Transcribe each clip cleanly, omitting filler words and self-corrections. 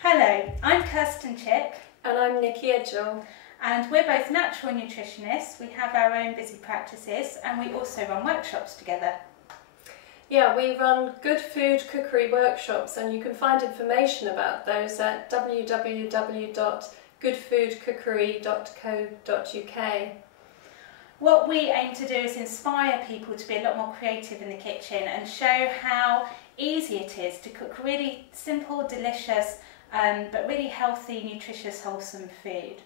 Hello, I'm Kirsten Nicki. And I'm Nicki Edgell. And we're both natural nutritionists. We have our own busy practices and we also run workshops together. Yeah, we run good food cookery workshops and you can find information about those at www.goodfoodcookery.co.uk. What we aim to do is inspire people to be a lot more creative in the kitchen and show how easy it is to cook really simple, delicious, but really healthy, nutritious, wholesome food.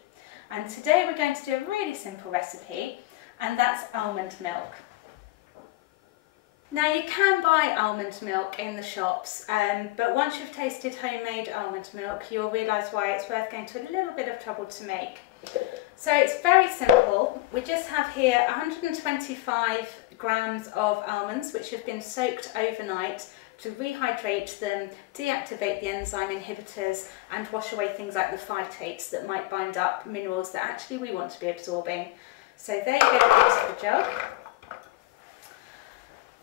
And today we're going to do a really simple recipe, and that's almond milk. Now you can buy almond milk in the shops, but once you've tasted homemade almond milk, you'll realise why it's worth going to a little bit of trouble to make. So it's very simple. We just have here 125 grams of almonds which have been soaked overnight to rehydrate them, deactivate the enzyme inhibitors and wash away things like the phytates that might bind up minerals that actually we want to be absorbing. So there you go into the jug.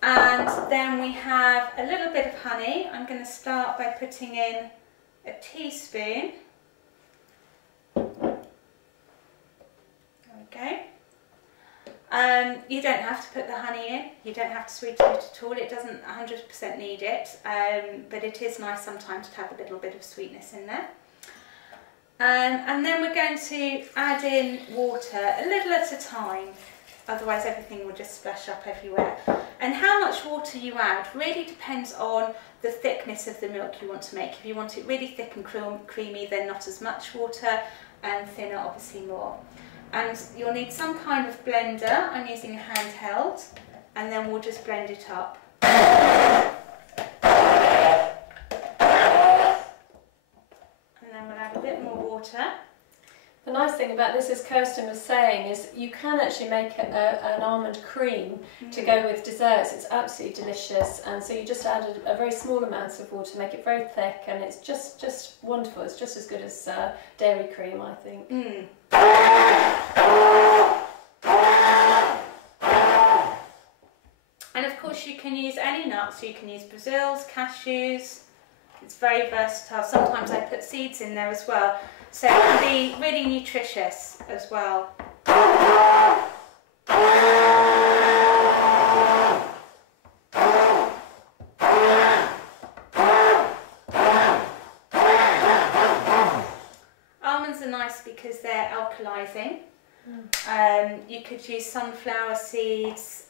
And then we have a little bit of honey. I'm going to start by putting in a teaspoon. Okay. You don't have to put the honey in, you don't have to sweeten it at all, it doesn't 100% need it, but it is nice sometimes to have a little bit of sweetness in there. And then we're going to add in water a little at a time, otherwise everything will just splash up everywhere. And how much water you add really depends on the thickness of the milk you want to make. If you want it really thick and creamy, then not as much water, and thinner obviously more. And you'll need some kind of blender. I'm using a handheld, and then we'll just blend it up. And then we'll add a bit more water. The nice thing about this, as Kirsten was saying, is you can actually make an almond cream to go with desserts. It's absolutely delicious, and so you just add a very small amount of water, make it very thick, and it's just wonderful. It's just as good as dairy cream, I think. And of course you can use any nuts. You can use Brazils, cashews. It's very versatile. Sometimes I put seeds in there as well. So it can be really nutritious as well. Almonds are nice because they're alkalizing. You could use sunflower seeds,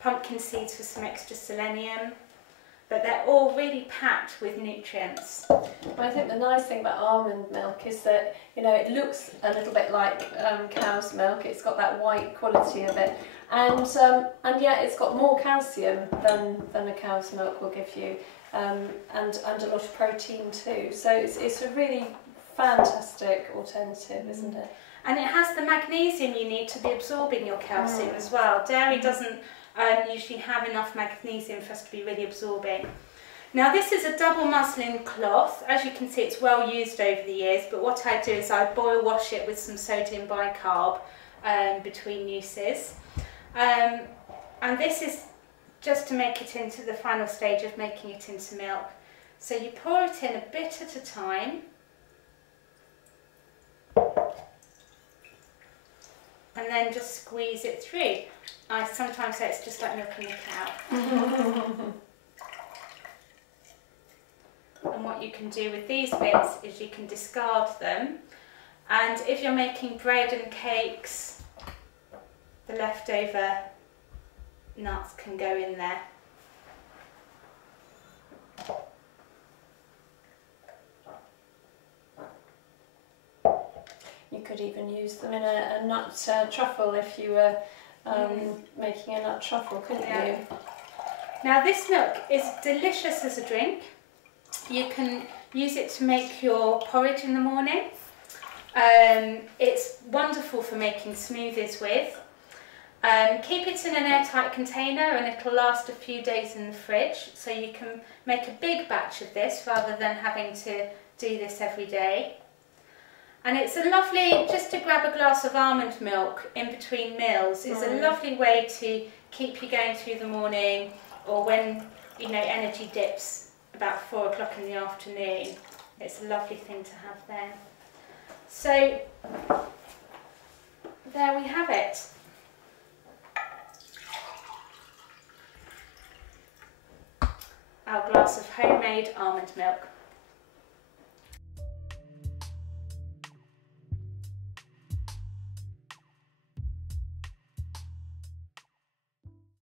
pumpkin seeds for some extra selenium. But they're all really packed with nutrients. Well, I think the nice thing about almond milk is that, you know, it looks a little bit like cow's milk. It's got that white quality of it, and yet it's got more calcium than a cow's milk will give you, and a lot of protein too. So it's a really fantastic alternative, isn't it? And it has the magnesium you need to be absorbing your calcium as well. Dairy doesn't usually have enough magnesium for us to be really absorbing. Now this is a double muslin cloth. As you can see, it's well used over the years, but what I do is I boil wash it with some sodium bicarb between uses. And this is just to make it into the final stage of making it into milk. So you pour it in a bit at a time. And then just squeeze it through. I sometimes say it's just like milking a cow. And what you can do with these bits is you can discard them. And if you're making bread and cakes, the leftover nuts can go in there. You could even use them in a nut truffle if you were making a nut truffle, couldn't you? Now this milk is delicious as a drink. You can use it to make your porridge in the morning. It's wonderful for making smoothies with. Keep it in an airtight container and it'll last a few days in the fridge, so you can make a big batch of this rather than having to do this every day. And it's a lovely, just to grab a glass of almond milk in between meals is a lovely way to keep you going through the morning, or when, you know, energy dips about 4 o'clock in the afternoon. It's a lovely thing to have there. So there we have it. Our glass of homemade almond milk.